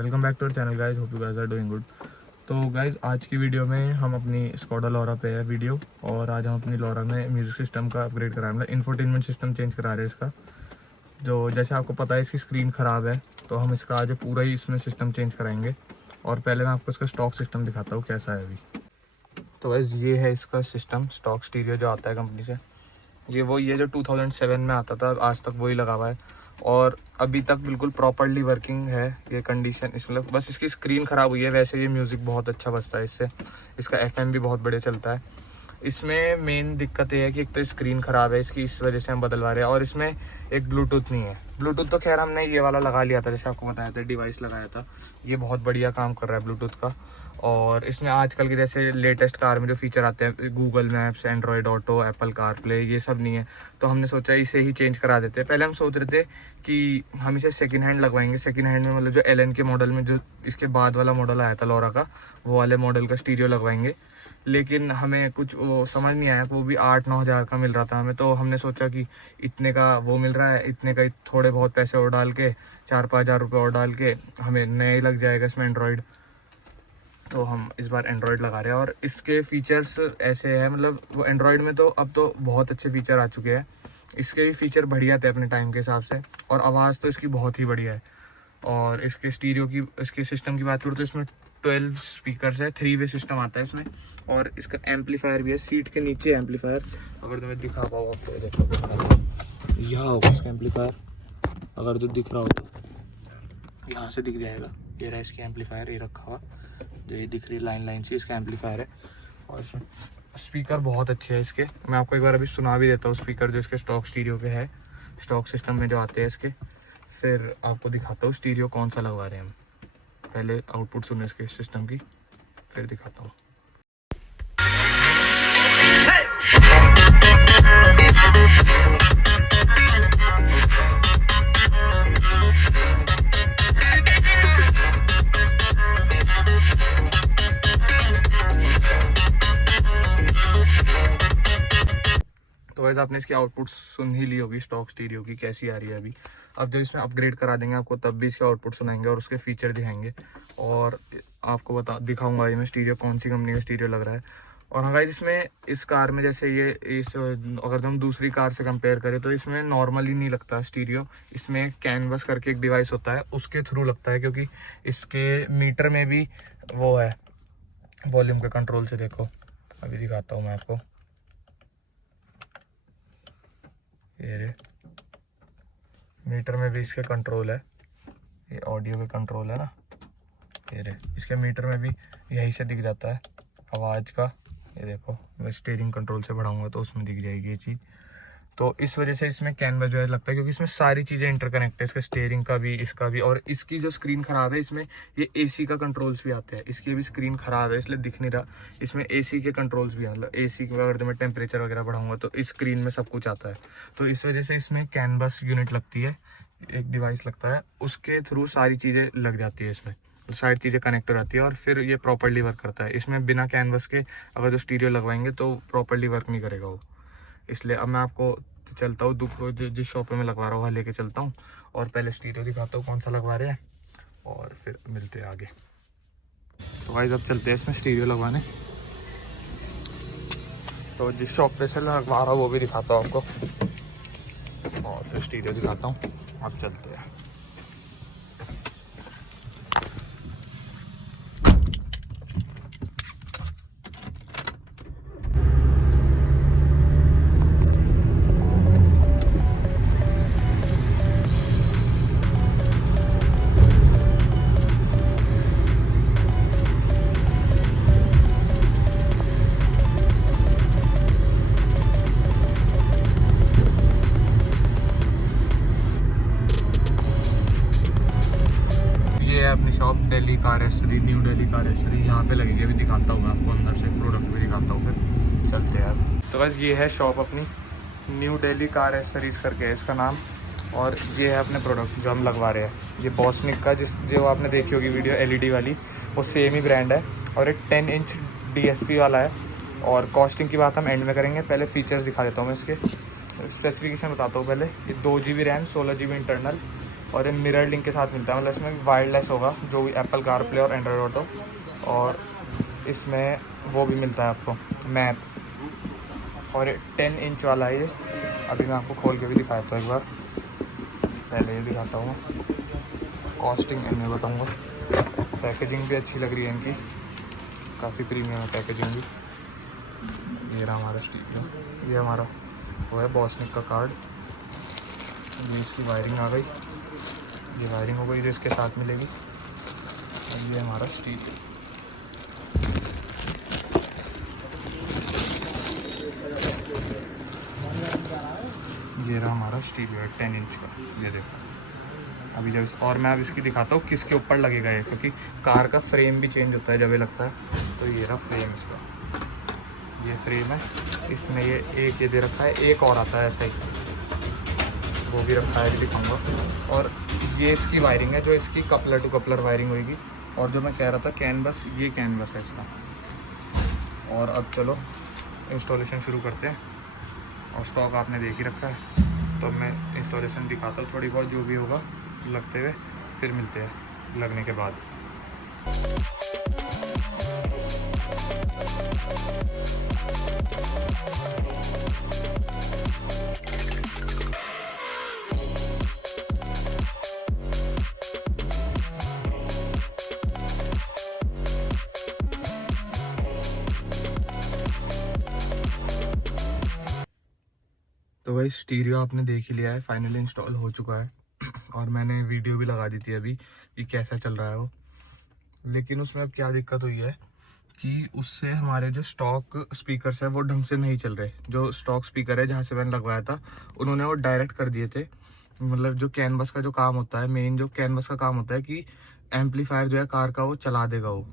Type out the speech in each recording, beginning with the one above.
Welcome back to our channel guys, hope you guys are doing good. तो guys आज की video में हम अपनी स्कोडा लोरा पे है वीडियो, और आज हम अपनी लोरा में म्यूज़िक सिस्टम का अपग्रेड करा रहे हैं, मतलब इंफोटेनमेंट सिस्टम चेंज करा रहे हैं इसका। जो जैसे आपको पता है इसकी स्क्रीन ख़राब है, तो हम इसका आज पूरा ही इसमें सिस्टम चेंज कराएंगे। और पहले मैं आपको इसका स्टॉक सिस्टम दिखाता हूँ कैसा है अभी। तो गाइज ये है इसका सिस्टम, स्टॉक स्टीरियो जो आता है कंपनी से। ये जो 2007 में आता था, आज तक वही लगा हुआ है और अभी तक बिल्कुल प्रॉपरली वर्किंग है ये कंडीशन। इसमें बस इसकी स्क्रीन ख़राब हुई है, वैसे ये म्यूज़िक बहुत अच्छा बजता है इससे। इसका एफएम भी बहुत बढ़िया चलता है। इसमें मेन दिक्कत ये है कि एक तो स्क्रीन ख़राब है इसकी, इस वजह से हम बदलवा रहे हैं। और इसमें एक ब्लूटूथ नहीं है। ब्लूटूथ तो खैर हमने ये वाला लगा लिया था, जैसे आपको बताया था, डिवाइस लगाया था। ये बहुत बढ़िया काम कर रहा है ब्लूटूथ का। और इसमें आजकल के जैसे लेटेस्ट कार में जो फीचर आते हैं, Google maps, Android auto, Apple car play, ये सब नहीं है। तो हमने सोचा इसे ही चेंज करा देते हैं। पहले हम सोच रहे थे कि हम इसे सेकंड हैंड लगवाएंगे। सेकंड हैंड में मतलब जो एलन के मॉडल में, जो इसके बाद वाला मॉडल आया था लोरा का, वो वाले मॉडल का स्टीरियो लगवाएंगे। लेकिन हमें कुछ वो समझ नहीं आया, वो भी 8-9 हज़ार का मिल रहा था हमें। तो हमने सोचा कि इतने का वो मिल रहा है, इतने का थोड़े बहुत पैसे और डाल के, 4-5 हज़ार रुपये और डाल के हमें नया ही लग जाएगा इसमें एंड्रॉयड। तो हम इस बार एंड्रॉयड लगा रहे हैं। और इसके फीचर्स ऐसे हैं, मतलब वो एंड्रॉयड में तो अब तो बहुत अच्छे फीचर आ चुके हैं। इसके भी फीचर बढ़िया थे अपने टाइम के हिसाब से, और आवाज़ तो इसकी बहुत ही बढ़िया है। और इसके स्टीरियो की, इसके सिस्टम की बात करूँ तो इसमें 12 स्पीकर्स है, 3 वे सिस्टम आता है इसमें। और इसका एम्पलीफायर भी है, सीट के नीचे एम्पलीफायर। अगर तुम्हें दिखा पाओ आपको, देखो यहाँ होगा इसका एम्पलीफायर। अगर जो दिख रहा हो तो यहाँ से दिख जाएगा। ये रहा इसकी एम्पलीफायर, ये रखा हुआ जो ये दिख रही लाइन से इसका एम्पलीफायर है। और इसमें स्पीकर बहुत अच्छे हैं इसके। मैं आपको एक बार अभी सुना भी देता हूँ स्पीकर जो इसके स्टॉक स्टीरियो पे है, स्टॉक सिस्टम में जो आते हैं इसके। फिर आपको दिखाता हूँ स्टीरियो कौन सा लगवा रहे हैं हम। पहले आउटपुट सुने इसके सिस्टम की, फिर दिखाता हूँ। तो वैसे आपने इसकी आउटपुट सुन ही ली होगी स्टॉक स्टीरियो की कैसी आ रही है अभी। अब जब इसमें अपग्रेड करा देंगे आपको, तब भी इसके आउटपुट सुनाएंगे और उसके फीचर दिखाएंगे। और आपको दिखाऊंगा ये में स्टीरियो कौन सी कंपनी का स्टीरियो लग रहा है। और हाँ गाइस, इसमें इस कार में जैसे अगर हम दूसरी कार से कंपेयर करें तो इसमें नॉर्मली नहीं लगता स्टीरियो। इसमें कैनवस करके एक डिवाइस होता है, उसके थ्रू लगता है, क्योंकि इसके मीटर में भी वो है वॉल्यूम के कंट्रोल से। देखो अभी दिखाता हूँ मैं आपको, ये रे मीटर में भी इसके कंट्रोल है। ये ऑडियो के कंट्रोल है ना, ये रे इसके मीटर में भी यहीं से दिख जाता है आवाज़ का। ये देखो मैं स्टीयरिंग कंट्रोल से बढ़ाऊंगा तो उसमें दिख जाएगी ये चीज़। तो इस वजह से इसमें कैनवस जो है लगता है, क्योंकि इसमें सारी चीज़ें इंटरकनेक्ट है, इसका स्टीयरिंग का भी, इसका भी। और इसकी जो स्क्रीन ख़राब है, इसमें ये एसी का कंट्रोल्स भी आते हैं। इसकी भी स्क्रीन ख़राब है इसलिए दिख नहीं रहा। इसमें एसी के कंट्रोल्स भी, मतलब एसी का अगर मैं टेम्परेचर वगैरह बढ़ाऊंगा तो इस स्क्रीन में सब कुछ आता है। तो इस वजह से इसमें कैनवस यूनिट लगती है, एक डिवाइस लगता है, उसके थ्रू सारी चीज़ें लग जाती है इसमें, सारी चीज़ें कनेक्ट हो जाती है और फिर ये प्रॉपर्ली वर्क करता है। इसमें बिना कैनवस के अगर जो स्टीरियो लगवाएंगे तो प्रॉपर्ली वर्क नहीं करेगा वो। इसलिए अब मैं आपको चलता हूँ जिस शॉप में मैं लगवा रहा हूँ वहाँ लेके चलता हूँ, और पहले स्टीरियो दिखाता हूँ कौन सा लगवा रहे हैं, और फिर मिलते हैं आगे। तो गाइस अब चलते हैं इसमें स्टीरियो लगवाने। तो जिस शॉप पे से लगवा रहा हूँ वो भी दिखाता हूँ आपको, और फिर स्टीरियो दिखाता हूँ। अब चलते हैं। अपनी shop Delhi car accessory, new Delhi car accessory, यहाँ पे लगेगी। अभी दिखाता हूँ मैं आपको, अंदर से प्रोडक्ट भी दिखाता हूँ, फिर चलते हैं यार। तो बस ये है शॉप अपनी, न्यू दिल्ली कार एसेसरीज करके है इसका नाम। और ये है अपने प्रोडक्ट जो हम लगवा रहे हैं। ये बॉसनिक का जो आपने देखी होगी वीडियो एलईडी वाली, वो सेम ही ब्रांड है, और एक 10 इंच DSP वाला है। और कॉस्टिंग की बात हम एंड में करेंगे, पहले फीचर्स दिखा देता हूँ मैं इसके। स्पेसिफिकेशन बताता हूँ पहले। ये 2 GB रैम, 16 GB इंटरनल, और ये मिरर लिंक के साथ मिलता है, मतलब इसमें वायरलेस होगा जो भी एप्पल कार प्ले और एंड्रॉयड ऑटो, और इसमें वो भी मिलता है आपको मैप। और ये 10 इंच वाला है ये। अभी मैं आपको खोल के भी दिखाता हूँ एक बार, पहले ये दिखाता हूँ, कॉस्टिंग इनमें बताऊँगा। पैकेजिंग भी अच्छी लग रही है इनकी, काफ़ी प्रीमियम है पैकेजिंग भी। ये रहा हमारा स्टीकर, ये हमारा वो है बॉसनिक का कार्ड। ये इसकी वायरिंग आ गई, ये वायरिंग हो गई जो इसके साथ मिलेगी। और ये हमारा स्टीकर, ये रहा हमारा स्टीरियो 10 इंच का। ये देखो अभी जब और मैं अब इसकी दिखाता हूँ किसके ऊपर लगेगा ये, क्योंकि कार का फ्रेम भी चेंज होता है जब ये लगता है। तो ये रहा फ्रेम इसका, ये फ्रेम है, इसमें ये एक ये दे रखा है, एक और आता है ऐसा ही, वो भी रखा है, भी दिखाऊंगा। और ये इसकी वायरिंग है जो इसकी कपलर टू कपलर वायरिंग होगी। और जो मैं कह रहा था कैनवस, ये कैनवस है इसका। और अब चलो इंस्टॉलेशन शुरू करते हैं। और स्टॉक आपने देख ही रखा है, तो मैं इंस्टॉलेशन दिखाता हूँ थोड़ी बहुत जो भी होगा लगते हुए, फिर मिलते हैं लगने के बाद। तो भाई स्टीरियो आपने देख ही लिया है, फाइनली इंस्टॉल हो चुका है। और मैंने वीडियो भी लगा दी थी अभी कि कैसा चल रहा है वो। लेकिन उसमें अब क्या दिक्कत हुई है कि उससे हमारे जो स्टॉक स्पीकर्स है वो ढंग से नहीं चल रहे। जो स्टॉक स्पीकर है जहाँ से मैंने लगवाया था, उन्होंने वो डायरेक्ट कर दिए थे। मतलब जो कैनवस का जो काम होता है, मेन जो कैनवस का काम होता है कि एम्पलीफायर जो है कार का वो चला देगा, वो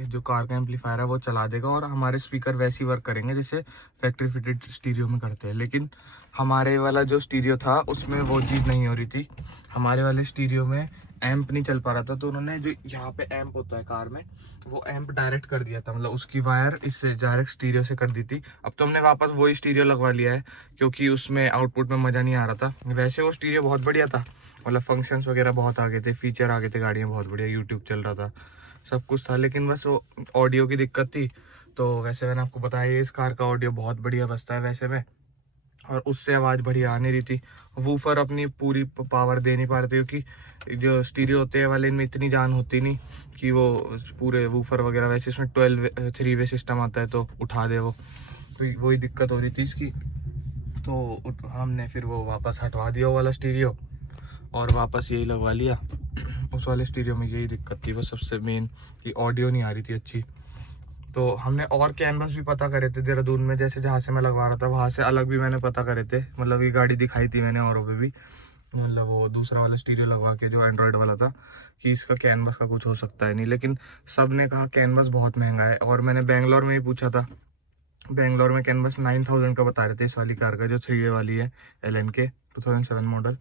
जो कार का एम्पलीफायर है वो चला देगा, और हमारे स्पीकर वैसे ही वर्क करेंगे जैसे फैक्ट्री फिटेड स्टीरियो में करते हैं। लेकिन हमारे वाला जो स्टीरियो था उसमें वो चीज़ नहीं हो रही थी। हमारे वाले स्टीरियो में एम्प नहीं चल पा रहा था, तो उन्होंने जो यहाँ पे एम्प होता है कार में, वो एम्प डायरेक्ट कर दिया था, मतलब उसकी वायर इससे डायरेक्ट स्टीरियो से कर दी थी। अब तो हमने वापस वही स्टीरियो लगवा लिया है, क्योंकि उसमें आउटपुट में मज़ा नहीं आ रहा था। वैसे वो स्टीरियो बहुत बढ़िया था, मतलब फंक्शंस वगैरह बहुत आगे थे, फीचर आगे थे, गाड़ियाँ बहुत बढ़िया, यूट्यूब चल रहा था, सब कुछ था। लेकिन बस वो ऑडियो की दिक्कत थी। तो वैसे मैंने आपको बताया इस कार का ऑडियो बहुत बढ़िया बजता है वैसे में, और उससे आवाज़ बढ़िया आ नहीं रही थी। वूफर अपनी पूरी पावर दे नहीं पा रहे थे, क्योंकि जो स्टीरियो होते हैं वाले इनमें इतनी जान होती नहीं कि वो पूरे वूफर वगैरह, वैसे इसमें 12 3 वे सिस्टम आता है तो उठा दे वो। तो वही दिक्कत हो रही थी इसकी। तो हमने फिर वो वापस हटवा दिया वो वाला स्टीरियो और वापस यही लगवा लिया। उस वाले स्टीरियो में यही दिक्कत थी बस सबसे मेन, कि ऑडियो नहीं आ रही थी अच्छी। तो हमने और कैनवस भी पता करे थे देहरादून में, जैसे जहाँ से मैं लगवा रहा था वहाँ से अलग भी मैंने पता करे थे, मतलब ये गाड़ी दिखाई थी मैंने औरों पे भी, मतलब वो दूसरा वाला स्टीरियो लगवा के जो एंड्रॉयड वाला था, कि इसका कैनवस का कुछ हो सकता है नहीं। लेकिन सब ने कहा कैनवस बहुत महंगा है। और मैंने बेंगलोर में ही पूछा था, बेंगलोर में कैनवस 9000 का बता रहे थे इस वाली कार का, जो 3 वे वाली है LN के 2007 मॉडल।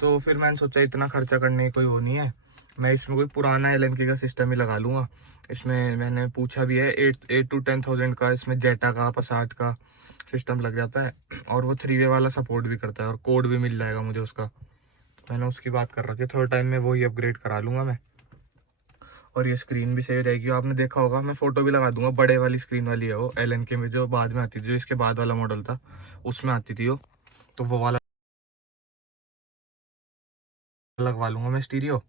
तो फिर मैंने सोचा इतना खर्चा करने की कोई वो नहीं है, मैं इसमें कोई पुराना LNK का सिस्टम ही लगा लूँगा। इसमें मैंने पूछा भी है 8 to 10,000 का, इसमें जेटा का पसाट का सिस्टम लग जाता है, और वो 3 वे वाला सपोर्ट भी करता है, और कोड भी मिल जाएगा मुझे उसका। मैंने उसकी बात कर रखी है, थर्ड टाइम में वही अपग्रेड करा लूँगा मैं। और ये स्क्रीन भी सही रहेगी, आपने देखा होगा, मैं फोटो भी लगा दूंगा, बड़े वाली स्क्रीन वाली है वो LNK में, जो बाद में आती थी, जो इसके बाद वाला मॉडल था उसमें आती थी वो। तो वो वाला लगवा लूंगा मैं स्टीरियो,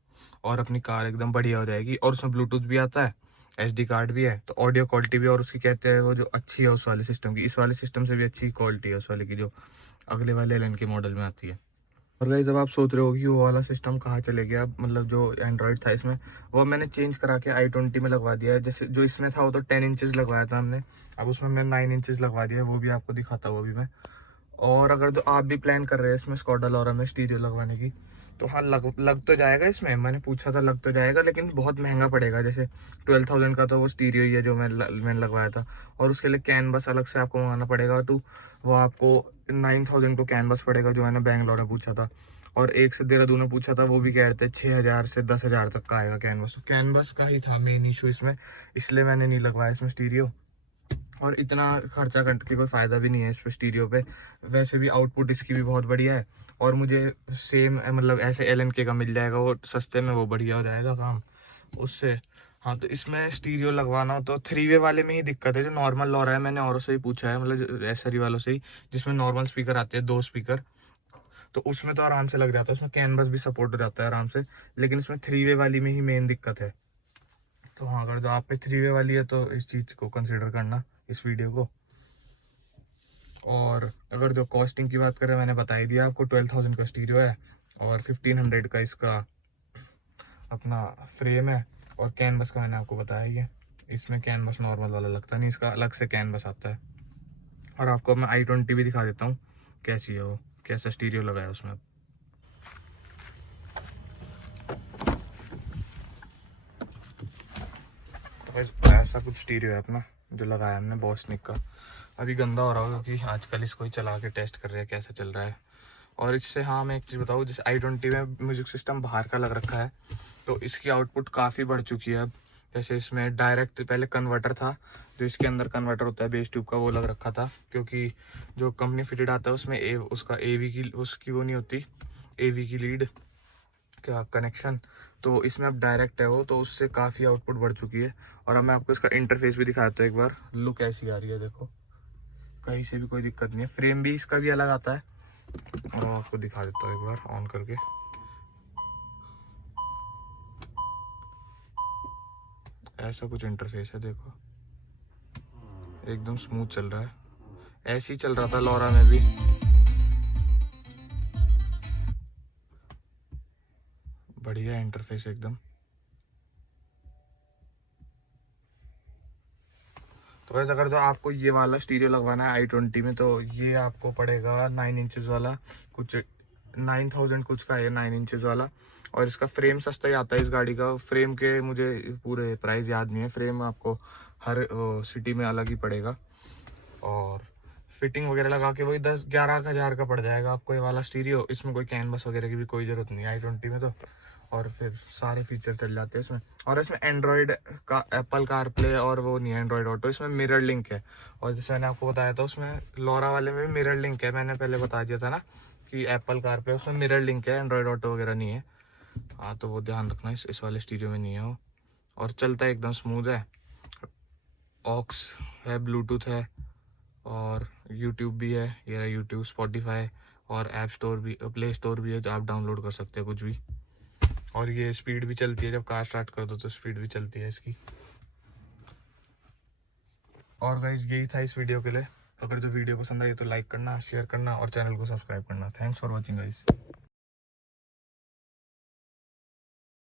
और अपनी कार एकदम बढ़िया हो जाएगी। और उसमें ब्लूटूथ भी आता है, SD कार्ड भी है, तो ऑडियो क्वालिटी भी, और उसकी कहते हैं वो जो अच्छी है उस वाले सिस्टम की, इस वाले सिस्टम से भी अच्छी क्वालिटी है उस वाले की जो अगले वाले LNK मॉडल में आती है। और गाइस जब आप सोच रहे हो कि वो वाला सिस्टम कहाँ चले गया, मतलब जो एंड्रॉयड था इसमें, वो मैंने चेंज करा के i20 में लगवा दिया है। जैसे जो इसमें था वो तो 10 इंचेस लगवाया था हमने, अब उसमें हमने 9 इंचेस लगवा दिया है, वो भी आपको दिखाता हूँ अभी मैं। और अगर तो आप भी प्लान कर रहे हैं इसमें स्कोडा लोरा में स्टीरियो लगवाने की, तो हाँ लग तो जाएगा इसमें, मैंने पूछा था लग तो जाएगा, लेकिन बहुत महंगा पड़ेगा। जैसे 12,000 का तो वो स्टीरियो ही है जो मैंने लगवाया था, और उसके लिए कैनवस अलग से आपको मंगाना पड़ेगा, तो वो आपको 9,000 को कैनवस पड़ेगा जो मैंने बैंगलोर में पूछा था। और एक से देहरादून में पूछा था, वो भी कह रहे थे 6,000 से 10,000 तक का आएगा कैनवस। तो कैनवस का ही था मेन इशू इसमें, इसलिए मैंने नहीं लगवाया इसमें स्टीरियो। और इतना खर्चा करके कोई फ़ायदा भी नहीं है इस पे स्टीरियो पे, वैसे भी आउटपुट इसकी भी बहुत बढ़िया है, और मुझे सेम मतलब ऐसे LNK का मिल जाएगा, वो सस्ते में, वो बढ़िया हो जाएगा काम उससे। हाँ, तो इसमें स्टीरियो लगवाना हो तो 3 वे वाले में ही दिक्कत है, जो नॉर्मल लॉरा है। मैंने औरों से ही पूछा है, मतलब एसरी वालों से ही, जिसमें नॉर्मल स्पीकर आते हैं 2 स्पीकर, तो उसमें तो आराम से लग जाता है, उसमें कैनवस भी सपोर्ट हो जाता है आराम से। लेकिन इसमें 3 वे वाली में ही मेन दिक्कत है। तो हाँ, अगर जो आप पे 3 वे वाली है तो इस चीज़ को कंसिडर करना, इस वीडियो को। और अगर जो कॉस्टिंग की बात करें, मैंने बता ही दिया आपको, 12,000 का स्टीरियो है और 1500 का इसका अपना फ्रेम है। और कैनवस का मैंने आपको बताया ही है, इसमें कैनवस नॉर्मल वाला लगता नहीं, इसका अलग से कैनवस आता है। और आपको मैं i20 भी दिखा देता हूँ कैसी है वो, कैसा स्टीरियो लगाया उसमें। तो बस ऐसा कुछ स्टीरियो है अपना जो लगाया हमने बॉसनिक का। अभी गंदा हो रहा होगा क्योंकि आजकल इसको ही चला के टेस्ट कर रहे हैं कैसा चल रहा है। और इससे, हाँ, मैं एक चीज़ बताऊँ, जैसे i20 में म्यूजिक सिस्टम बाहर का लग रखा है, तो इसकी आउटपुट काफ़ी बढ़ चुकी है अब। जैसे इसमें डायरेक्ट पहले कन्वर्टर था, जो इसके अंदर कन्वर्टर होता है बेस ट्यूब का, वो लग रखा था, क्योंकि जो कंपनी फिटेड आता है उसमें उसका AV की उसकी वो नहीं होती, AV की लीड क्या कनेक्शन। तो इसमें अब डायरेक्ट है वो, तो उससे काफ़ी आउटपुट बढ़ चुकी है। और अब मैं आपको इसका इंटरफेस भी दिखाता हूँ एक बार, लुक ऐसी आ रही है, देखो, कहीं से भी कोई दिक्कत नहीं है। फ्रेम भी इसका भी अलग आता है, और मैं आपको दिखा देता हूँ एक बार ऑन करके। ऐसा कुछ इंटरफेस है, देखो, एकदम स्मूथ चल रहा है, ऐसे ही चल रहा था लॉरा में भी। बढ़िया इंटरफेस एकदम। तो वैसे अगर जो आपको ये वाला स्टीरियो लगवाना है i20 में, तो ये आपको पड़ेगा 9 इंचेस वाला, कुछ 9,000 कुछ का है, 9 इंचेस वाला। और इसका फ्रेम सस्ता ही आता है इस गाड़ी का। फ्रेम के मुझे पूरे प्राइस याद नहीं है, फ्रेम आपको हर सिटी में अलग ही पड़ेगा। और फिटिंग वगैरह लगा के वही 10-11 हज़ार का पड़ जाएगा आपको ये वाला स्टीरियो। इसमें कोई कैनवस वगैरह की भी कोई ज़रूरत नहीं है i20 में तो। और फिर सारे फीचर चल जाते हैं इसमें। और इसमें एंड्रॉयड का, एप्पल कारप्ले और वो नहीं है एंड्रॉयड ऑटो, इसमें मिरर लिंक है। और जैसे मैंने आपको बताया था, उसमें लॉरा वाले में भी मिरर लिंक है, मैंने पहले बता दिया था ना कि एप्पल कारप्ले, उसमें मिरर लिंक है, एंड्रॉयड ऑटो वगैरह नहीं है। हाँ, तो वो ध्यान रखना, इस वाले स्टीरियो में नहीं है वो। और चलता है एकदम स्मूथ है, ऑक्स है, ब्लूटूथ है, और यूट्यूब भी है, ये रहा यूट्यूब, स्पॉटिफाई, और ऐप स्टोर भी, प्ले स्टोर भी है, जो आप डाउनलोड कर सकते हैं कुछ भी। और ये स्पीड भी चलती है, जब कार स्टार्ट कर दो तो स्पीड भी चलती है इसकी। और गाइस, यही था इस वीडियो के लिए। अगर जो वीडियो पसंद आई तो लाइक करना, शेयर करना और चैनल को सब्सक्राइब करना। Thanks for watching guys.